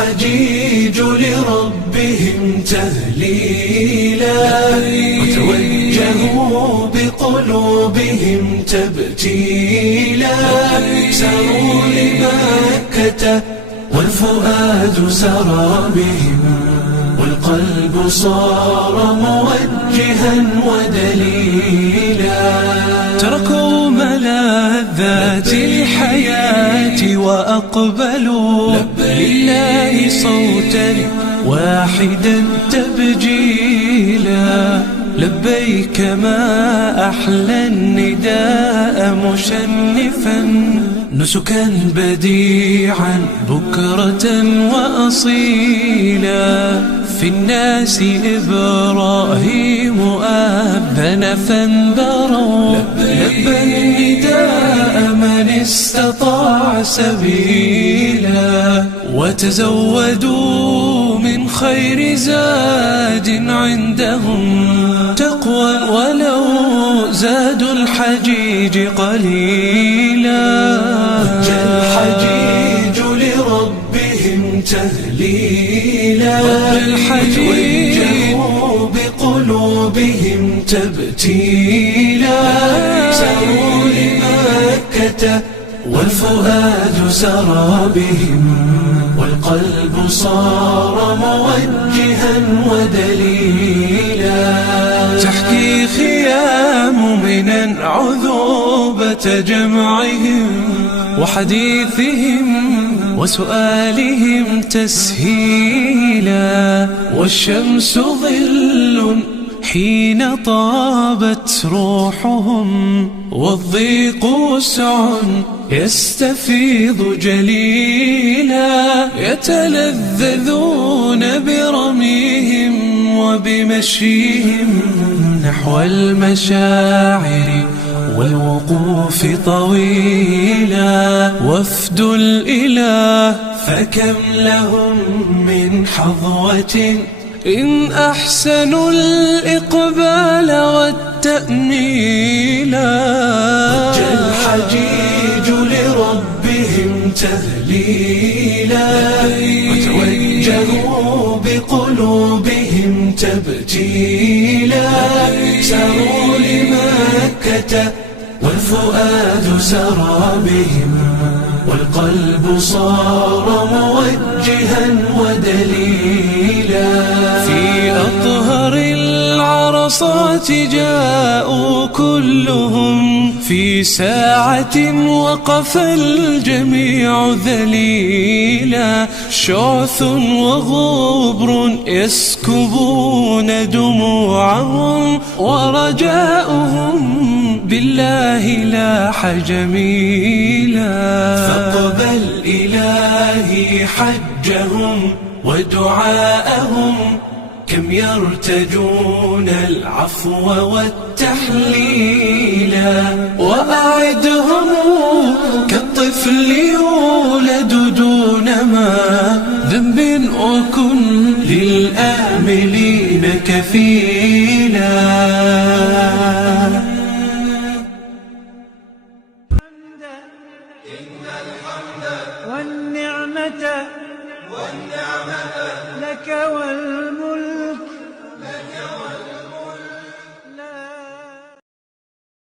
الحجيج لربهم تهليلا وتوجهوا بقلوبهم تبتيلا ساروا لمكة والفؤاد سرى بهم والقلب صار موجها ودليلا تركوا ملاذات الحياة وأقبلوا لله صوتا واحدا تبجيلا لبيك ما أحلى النداء مشنفا نسكا بديعا بكرة وأصيلا في الناس إبراهيم أذن فانبروا لبى النداء من استطاع سبيلا وتزودوا من خير زاد عندهم تقوى ولو زادوا الحجيج قليلا الحجيج لربهم تهليلا وجهوا بقلوبهم تبتيلا ساروا لمكة والفؤاد سرى بهم والقلب صار موجها ودليلا تحكي خيام من عذوبة جمعهم وحديثهم وسؤالهم تسهيلا والشمس ظل حين طابت روحهم والضيق وسع يستفيض جليلا يتلذذون برميهم وبمشيهم نحو المشاعر والوقوف طويلا وفد الإله فكم لهم من حظوة إن أحسنوا الإقبال والتأميلا ضج الحجيج لربهم تهليلا وتوجهوا بقلوبهم تبتيلا ساروا لمكة والفؤاد سرى بهم والقلب صار موجها ودليلا في أطهر العرصات جاءوا كلهم في ساعة وقف الجميع ذليلا شعث وغبر يسكبون دموعهم ورجاؤهم بالله لاح جميلا فاقبل إلهي حجهم ودعاءهم كم يرتجون العفو والتحليلا وأعدهم كالطفل يولد دون ما ذنب وكن للآملين كفيلا والنعمة لك